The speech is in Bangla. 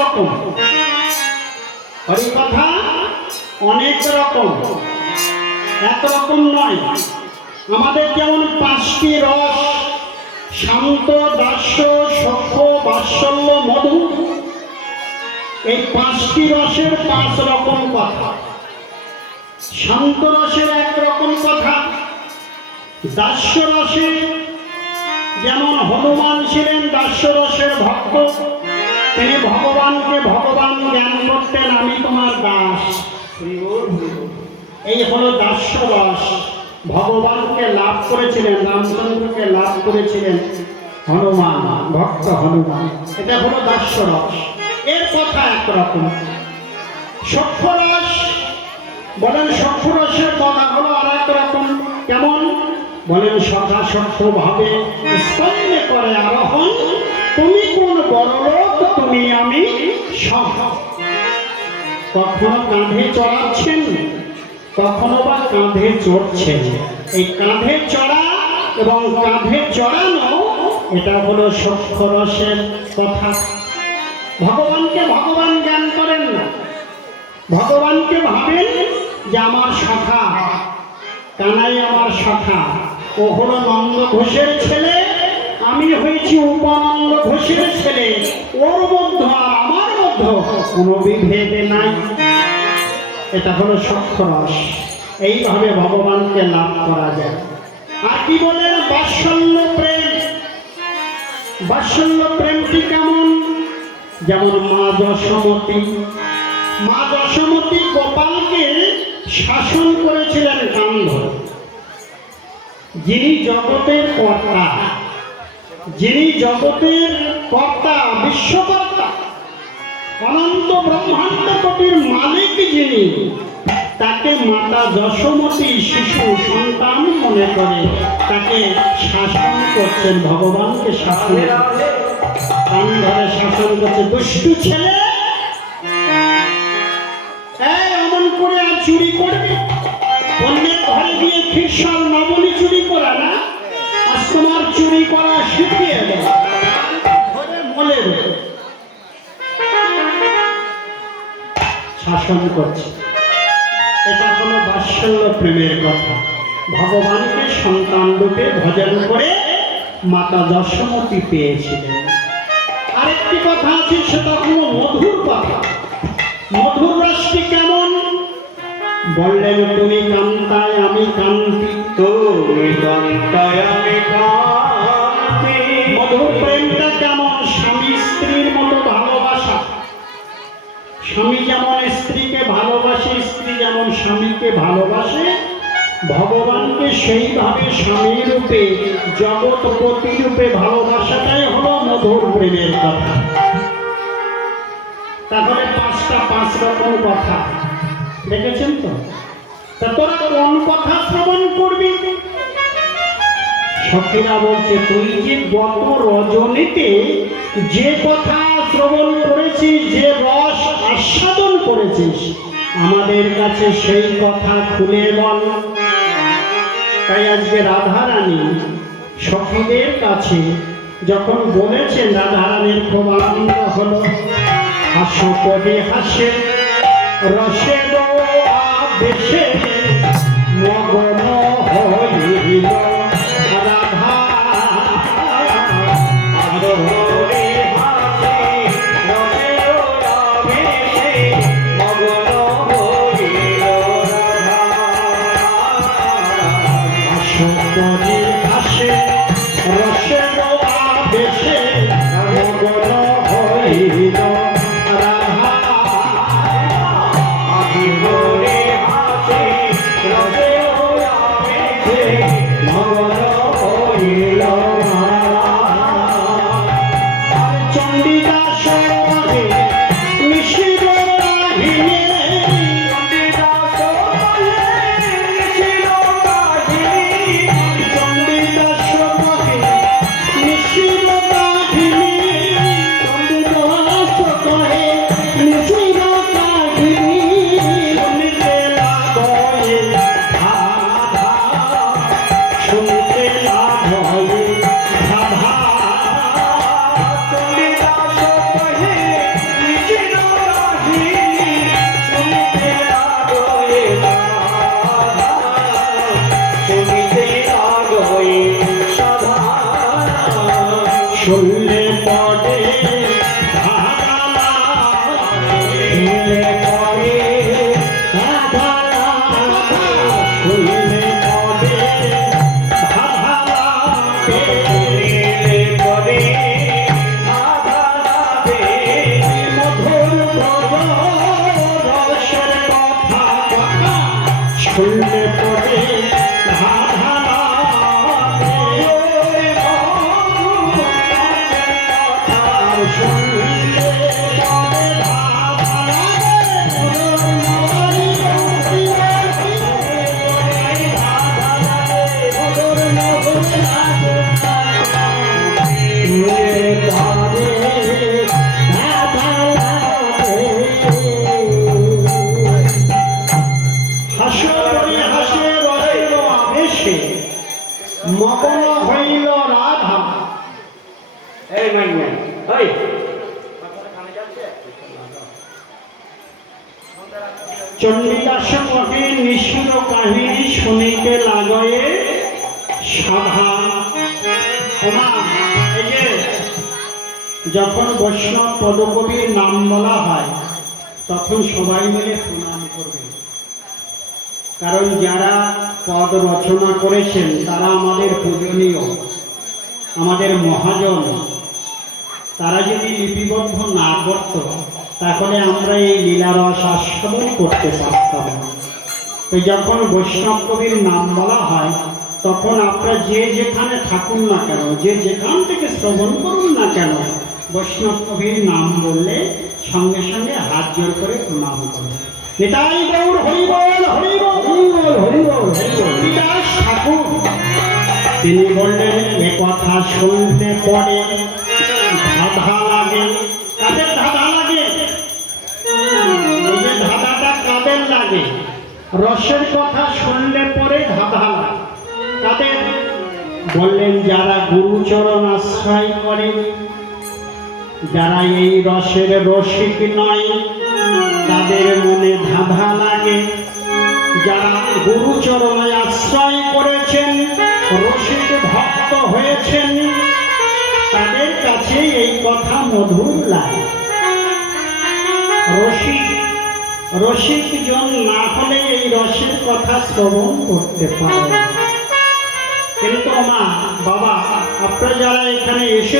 রকম, হরিকথা অনেক রকম, একরকম নয়। আমাদের যেমন 5টি রস, শান্ত, দাস্য, সখ্য, বাৎসল্য, মধু, এই 5টি রসের 5 রকম কথা। শান্ত রসের একরকম কথা, দাস্য রসে যেমন হনুমান ছিলেন দাস্য রসের ভক্ত, তিনি ভগবানকে ভগবান জ্ঞান করতেন, আমি তোমার দাস। এই হলো দাস্য রস। ভগবানকে লাভ করেছিলেন, রামচন্দ্রকে লাভ করেছিলেন হনুমান, ভক্ত হনুমান। এটা হলো দাস্য রস, এর কথা একরকম। সখ্য রস বলেন, সখ্য রসের কথা হলো আর এক রকম। কেমন বলেন, সখা সখ্য ভাবে স্তম্ভে করে আরোহণ, তুমি কোন বড়লোক, তুমি আমি সখ। কখনো কাঁধে চড়াচ্ছেন, কখনো বা কাঁধে চড়ছেন। এই কাঁধে চড়া এবং কাঁধে চড়ানো, এটা হলো সখ্য রসের কথা। ভগবানকে ভগবান জ্ঞান করেন না, ভগবানকে ভাবেন যে আমার সখা, কানাই আমার সখা। ও হলো নন্দ ঘোষের ছেলে, আমি হয়েছি উপানন্দ ঘোষের ছেলে। ওর মধ্যে আর আমার মধ্যে কোনো বিভেদ নাই। এটা হলো সখ্য রস। এইভাবে ভগবানকে লাভ করা যায়। আর কি বলেন, বাৎসল্য প্রেম। বাৎসল্য প্রেমটি কেমন? যেমন মা যশোমতী, মা যশোমতী গোপালকে শাসন করেছিলেন কান ধরে। যিনি জগতের কর্তা, যিনি জগতের কর্তা, বিশ্বকর্তা, অনন্ত ব্রহ্মাণ্ড কোটির মালিক যিনি, তাকে মাতা যশোমতী শিশু সন্তান মনে করে তাকে শাসন করছেন, ভগবানকে শাসন কান ধরে শাসন করছে। দুষ্টু ছেলে, এমন করে আর চুরি করবে? অন্যের ঘরে গিয়ে খিরশাল নবনী চুরি করা না, আজ তোমার চুরি করা শিখিয়ে দেয়, বলে শাসন করছে। এটা হলো বাৎসল্য প্রেমের কথা। ভগবানকে সন্তান রূপে ভজন করে মাতা যশোমতী পেয়েছিলেন। আরেকটি কথা আছে, সেটা হলো মধুর কথা। মধুর রসটি কেমন? বললেন, তুমি কান্তায় আমি কান্তি, তুমি কান্তায় আমি কান্তি। মধুর প্রেমটা কেমন? স্বামী স্ত্রীর মতো ভালোবাসা। স্বামী যেমন স্ত্রীকে ভালোবাসে, স্ত্রী যেমন স্বামীকে ভালোবাসে, ভগবানকে সেইভাবে স্বামী রূপে, জগৎপতি রূপে ভালোবাসাটাই হলো মধুর প্রেমের কথা। তাহলে 5 রকম কথা দেখেছেন তো? তা তোরা কোন কথা শ্রবণ করবি? সখীরা বলছে, তুই যে গত রজনীতে যে কথা শ্রবণ করেছিস, যে রস আস্বাদন করেছিস, আমাদের কাছে সেই কথা খুলে বল। তাই আজকে রাধারানী সখীদের কাছে যখন বলেছেন, রাধারানীর খুব আনন্দ হলো। হাসো কবি হাসে রসে দেশে মগন হইল রাধা, আরোহরে হাসে রসে দেশে মগন হইল রাধা। হাসো কবি হাসে রসে দেশে মগন হইল রাধা, চণ্ডীদাস কহে নিষ্ঠুর কাহিনী শুনিতে লাগয়ে সাধা। ওমা, এই যে যখন বৈষ্ণব পদকবির নাম বলা হয় তখন সবাই মিলে প্রণাম করবে, কারণ যারা পদ রচনা করেছেন তারা আমাদের পূজনীয়, আমাদের মহাজন। তারা যদি লিপিবদ্ধ না করত তাহলে আমরা এই লীলারস আস্বাদন করতে পারতাম না। তো যখন বৈষ্ণব কবির নাম বলা হয় তখন আপনারা যে যেখানে থাকুন না কেন, যে যেখান থেকে শ্রবণ করুন না কেন, বৈষ্ণব কবির নাম বললে সঙ্গে সঙ্গে হাত জোর করে প্রণাম করুন। নিতাই গৌর হরি বল, হরি বল, হরি বল, হরি বল। চণ্ডীদাস ঠাকুর তিনি বললেন, এ কথা শুনতে পরে ধাঁধা লাগে। কাদের ধাঁধা লাগে? এই যে ধাঁধাটা কাদের লাগে? রসের কথা শুনলে পরে ধাঁধা লাগে। কাদের? বললেন যারা গুরুচরণ আশ্রয় করে, যারা এই রসের রসিক নয় তাদের মনে ধাঁধা লাগে। যারা গুরুচরণে আশ্রয় করেছেন, রসিক ভক্ত হয়েছেন, তাদের কাছে এই কথা মধুর লাগে। রসিক জন না হলে এই রসের কথা শ্রবণ করতে পারে না। কিন্তু মা বাবা, আপনারা যারা এখানে এসে